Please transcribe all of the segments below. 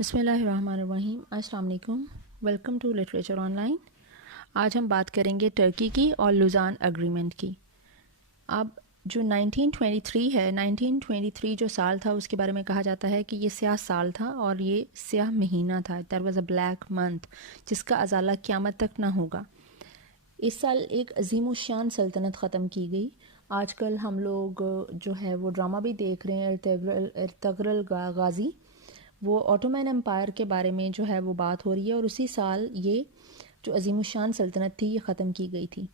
بسم اللہ الرحمن الرحیم. السلام علیکم. ویلکم ٹو لٹریچر آن لائن. آج ہم بات کریں گے ترکی کی اور لوزان اگریمنٹ کی. اب جو 1923 ہے، 1923 جو سال تھا اس کے بارے میں کہا جاتا ہے کہ یہ سیاہ سال تھا اور یہ سیاہ مہینہ تھا. There was a black month جس کا ازالہ قیامت تک نہ ہوگا. اس سال ایک عظیم الشان سلطنت ختم کی گئی. آج کل ہم لوگ جو ہے وہ ڈرامہ بھی دیکھ رہے ہیں ارطغرل غازی، وہ آٹومین امپائر کے بارے میں جو ہے وہ بات ہو رہی ہے، اور اسی سال یہ جو عظیم الشان سلطنت تھی یہ ختم کی گئی تھی.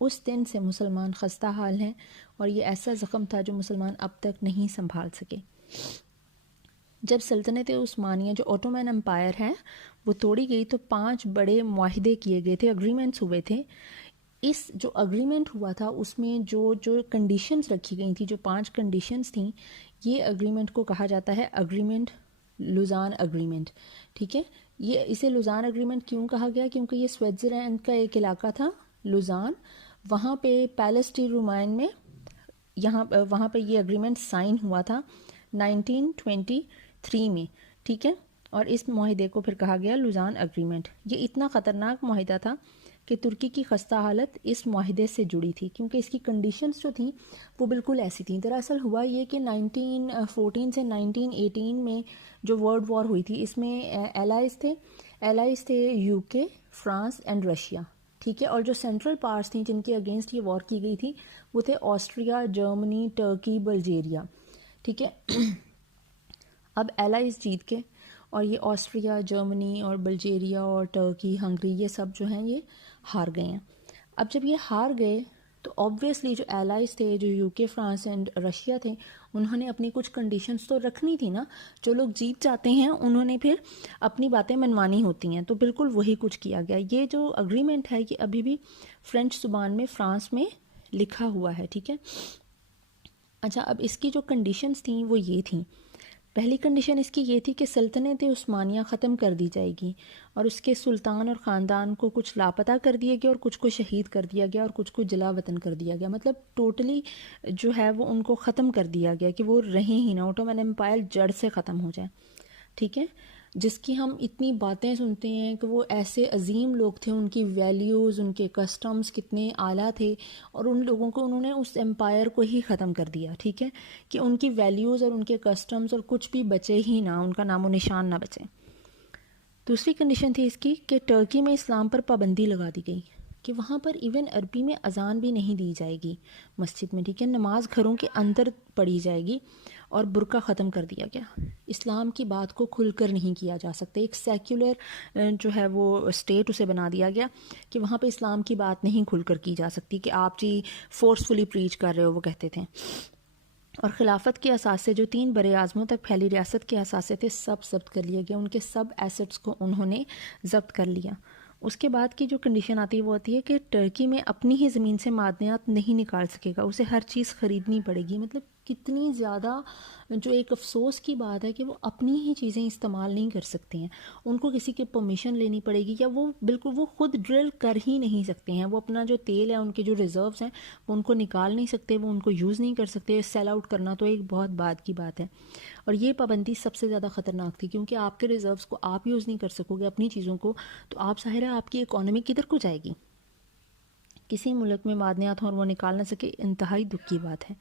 اس دن سے مسلمان خستہ حال ہیں، اور یہ ایسا زخم تھا جو مسلمان اب تک نہیں سنبھال سکے. جب سلطنت عثمانیہ جو آٹومین امپائر ہے وہ توڑی گئی تو 5 بڑے معاہدے کیے گئے تھے، اگریمنٹس ہوئے تھے. اس جو اگریمنٹ ہوا تھا اس میں جو کنڈیشنز رکھی گئی تھیں، جو 5 کنڈیشنز تھیں، یہ اگریمنٹ کو کہا جاتا ہے اگریمنٹ لوزان اگریمنٹ. ٹھیک ہے، یہ اسے لوزان اگریمنٹ کیوں کہا گیا؟ کیونکہ یہ سوئٹزرلینڈ کا ایک علاقہ تھا لوزان، وہاں پہ پیلس ڈی رومائن میں وہاں پہ یہ اگریمنٹ سائن ہوا تھا 1923 میں. ٹھیک ہے، اور اس معاہدے کو پھر کہا گیا لوزان اگریمنٹ. یہ اتنا خطرناک معاہدہ تھا کہ ترکی کی خستہ حالت اس معاہدے سے جڑی تھی، کیونکہ اس کی کنڈیشنز جو تھیں وہ بالکل ایسی تھیں. دراصل ہوا یہ کہ 1914 سے 1918 میں جو ورلڈ وار ہوئی تھی اس میں ایلائز تھے یو کے، فرانس اینڈ رشیا. ٹھیک ہے، اور جو سینٹرل پاورز تھیں جن کے اگینسٹ یہ وار کی گئی تھی وہ تھے آسٹریا، جرمنی، ٹرکی، بلجیریا. ٹھیک ہے، اب ایلائز جیت کے اور یہ آسٹریا، جرمنی اور بلجیریا اور ٹرکی، ہنگری، یہ سب جو ہیں یہ ہار گئے ہیں. اب جب یہ ہار گئے تو آبویسلی جو ایلائز تھے، جو یو کے، فرانس اینڈ رشیا تھے، انہوں نے اپنی کچھ کنڈیشنز تو رکھنی تھی نا. جو لوگ جیت جاتے ہیں انہوں نے پھر اپنی باتیں منوانی ہوتی ہیں، تو بالکل وہی کچھ کیا گیا. یہ جو اگریمنٹ ہے یہ ابھی بھی فرینچ زبان میں فرانس میں لکھا ہوا ہے. ٹھیک ہے، اچھا، اب اس کی جو کنڈیشنز تھیں وہ یہ تھیں. پہلی کنڈیشن اس کی یہ تھی کہ سلطنت عثمانیہ ختم کر دی جائے گی، اور اس کے سلطان اور خاندان کو کچھ لاپتہ کر دیا گیا، اور کچھ کو شہید کر دیا گیا، اور کچھ کو جلا وطن کر دیا گیا. مطلب ٹوٹلی جو ہے وہ ان کو ختم کر دیا گیا کہ وہ رہیں ہی نہ، آٹومین امپائر جڑ سے ختم ہو جائے. ٹھیک ہے، جس کی ہم اتنی باتیں سنتے ہیں کہ وہ ایسے عظیم لوگ تھے، ان کی ویلیوز، ان کے کسٹمز کتنے اعلیٰ تھے، اور ان لوگوں کو انہوں نے اس امپائر کو ہی ختم کر دیا. ٹھیک ہے، کہ ان کی ویلیوز اور ان کے کسٹمز اور کچھ بھی بچے ہی نہ، ان کا نام و نشان نہ بچے. دوسری کنڈیشن تھی اس کی کہ ترکی میں اسلام پر پابندی لگا دی گئی، کہ وہاں پر ایون عربی میں اذان بھی نہیں دی جائے گی مسجد میں. ٹھیک ہے، نماز گھروں کے اندر پڑھی جائے گی، اور برقع ختم کر دیا گیا. اسلام کی بات کو کھل کر نہیں کیا جا سکتا. ایک سیکولر جو ہے وہ اسٹیٹ اسے بنا دیا گیا کہ وہاں پہ اسلام کی بات نہیں کھل کر کی جا سکتی، کہ آپ جی فورسفلی پریچ کر رہے ہو، وہ کہتے تھے. اور خلافت کے اثاثے جو 3 برے اعظموں تک پھیلی ریاست کے اثاثے تھے سب ضبط کر لیے گئے، ان کے سب ایسٹس کو انہوں نے ضبط کر لیا. اس کے بعد کی جو کنڈیشن آتی ہے وہ آتی ہے کہ ترکی میں اپنی ہی زمین سے معدنیات نہیں نکال سکے گا، اسے ہر چیز خریدنی پڑے گی. مطلب کتنی زیادہ جو ایک افسوس کی بات ہے کہ وہ اپنی ہی چیزیں استعمال نہیں کر سکتے ہیں، ان کو کسی کی پرمیشن لینی پڑے گی، یا وہ بالکل وہ خود ڈرل کر ہی نہیں سکتے ہیں. وہ اپنا جو تیل ہے، ان کے جو ریزروز ہیں وہ ان کو نکال نہیں سکتے، وہ ان کو یوز نہیں کر سکتے. سیل آؤٹ کرنا تو ایک بہت بعد کی بات ہے. اور یہ پابندی سب سے زیادہ خطرناک تھی، کیونکہ آپ کے ریزروز کو آپ یوز نہیں کر سکو گے اپنی چیزوں کو، تو آپ ظاہر ہے آپ کی اکانومی کدھر کو جائے گی. کسی ملک میں معدنیات ہوں اور وہ نکال نہ سکے، انتہائی دکھ کی بات ہے.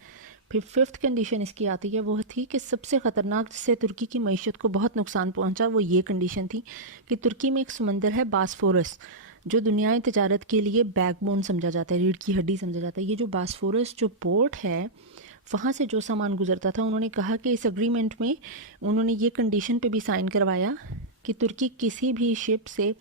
پھر 5th کنڈیشن اس کی آتی ہے، وہ تھی کہ سب سے خطرناک جس سے ترکی کی معیشت کو بہت نقصان پہنچا، وہ یہ کنڈیشن تھی کہ ترکی میں ایک سمندر ہے باسفورس، جو دنیائے تجارت کے لیے بیک بون سمجھا جاتا ہے، ریڑھ کی ہڈی سمجھا جاتا ہے. یہ جو باسفورس جو پورٹ ہے وہاں سے جو سامان گزرتا تھا، انہوں نے کہا کہ اس اگریمنٹ میں انہوں نے یہ کنڈیشن پہ بھی سائن کروایا کہ ترکی کسی بھی شپ سے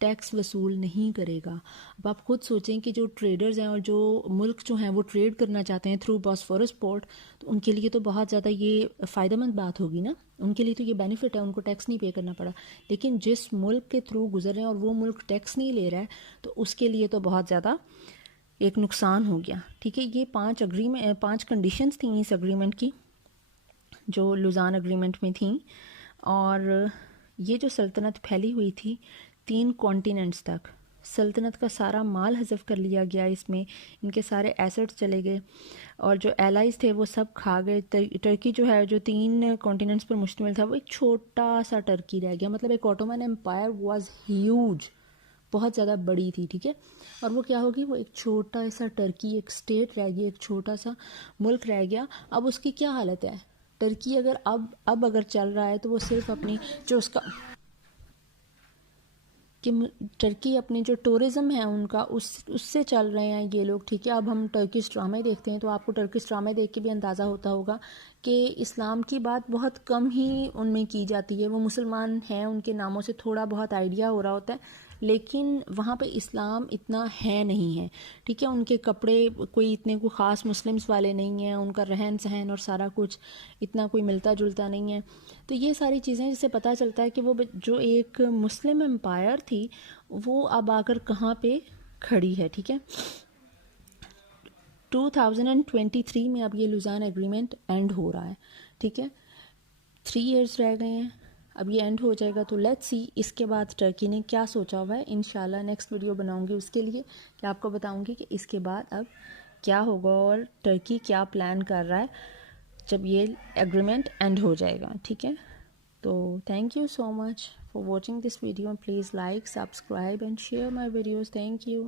ٹیکس وصول نہیں کرے گا. اب آپ خود سوچیں کہ جو ٹریڈرز ہیں اور جو ملک جو ہیں وہ ٹریڈ کرنا چاہتے ہیں تھرو باسفورس پورٹ، تو ان کے لیے تو بہت زیادہ یہ فائدہ مند بات ہوگی نا، ان کے لیے تو یہ بینیفٹ ہے، ان کو ٹیکس نہیں پے کرنا پڑا. لیکن جس ملک کے تھرو گزر رہے ہیں اور وہ ملک ٹیکس نہیں لے رہا ہے، تو اس کے لیے تو بہت زیادہ ایک نقصان ہو گیا. ٹھیک ہے، یہ 5 کنڈیشنز تھیں اس اگریمنٹ کی جو لوزان اگریمنٹ میں تھیں. اور یہ جو سلطنت پھیلی ہوئی تھی 3 کانٹیننٹس تک، سلطنت کا سارا مال حذف کر لیا گیا اس میں، ان کے سارے ایسٹس چلے گئے، اور جو ایلائز تھے وہ سب کھا گئے. ٹرکی جو ہے جو 3 کانٹیننٹس پر مشتمل تھا وہ ایک چھوٹا سا ٹرکی رہ گیا. مطلب ایک اوٹومن امپائر واز ہیوج، بہت زیادہ بڑی تھی، ٹھیک ہے. اور وہ کیا ہوگی، وہ ایک چھوٹا سا ٹرکی، ایک اسٹیٹ رہ گیا، ایک چھوٹا سا ملک رہ گیا. اب اس کی کیا حالت ہے، ٹرکی اگر اب اگر چل رہا ہے تو وہ صرف اپنی جو اس کا کہ ٹرکی اپنی جو ٹورزم ہے ان کا اس سے چل رہے ہیں یہ لوگ، ٹھیک ہے. اب ہم ٹرکش ڈرامے دیکھتے ہیں تو آپ کو ٹرکش ڈرامے دیکھ کے بھی اندازہ ہوتا ہوگا کہ اسلام کی بات بہت کم ہی ان میں کی جاتی ہے. وہ مسلمان ہیں، ان کے ناموں سے تھوڑا بہت آئیڈیا ہو رہا ہوتا ہے، لیکن وہاں پہ اسلام اتنا ہے نہیں ہے، ٹھیک ہے. ان کے کپڑے کوئی اتنے کوئی خاص مسلمس والے نہیں ہیں، ان کا رہن سہن اور سارا کچھ اتنا کوئی ملتا جلتا نہیں ہے. تو یہ ساری چیزیں جس سے پتہ چلتا ہے کہ وہ جو ایک مسلم امپائر تھی وہ اب آ کر کہاں پہ کھڑی ہے، ٹھیک ہے. 2023 میں اب یہ لوزان ایگریمنٹ اینڈ ہو رہا ہے، ٹھیک ہے. 3 ایئرس رہ گئے ہیں، اب یہ اینڈ ہو جائے گا. تو لیٹس سی اس کے بعد ٹرکی نے کیا سوچا ہوا ہے. انشاءاللہ نیکسٹ ویڈیو بناؤں گی اس کے لیے کہ آپ کو بتاؤں گی کہ اس کے بعد اب کیا ہوگا اور ٹرکی کیا پلان کر رہا ہے جب یہ ایگریمنٹ اینڈ ہو جائے گا، ٹھیک ہے. تو thank you so much for watching this video. Please like, subscribe and share my videos. Thank you.